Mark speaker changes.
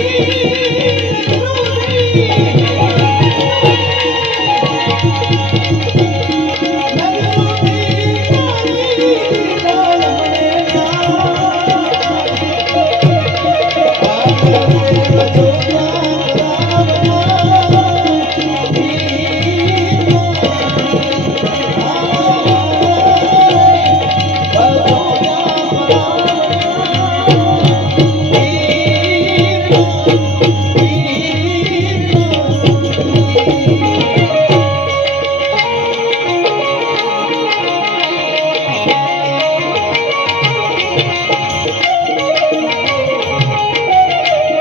Speaker 1: Thank you.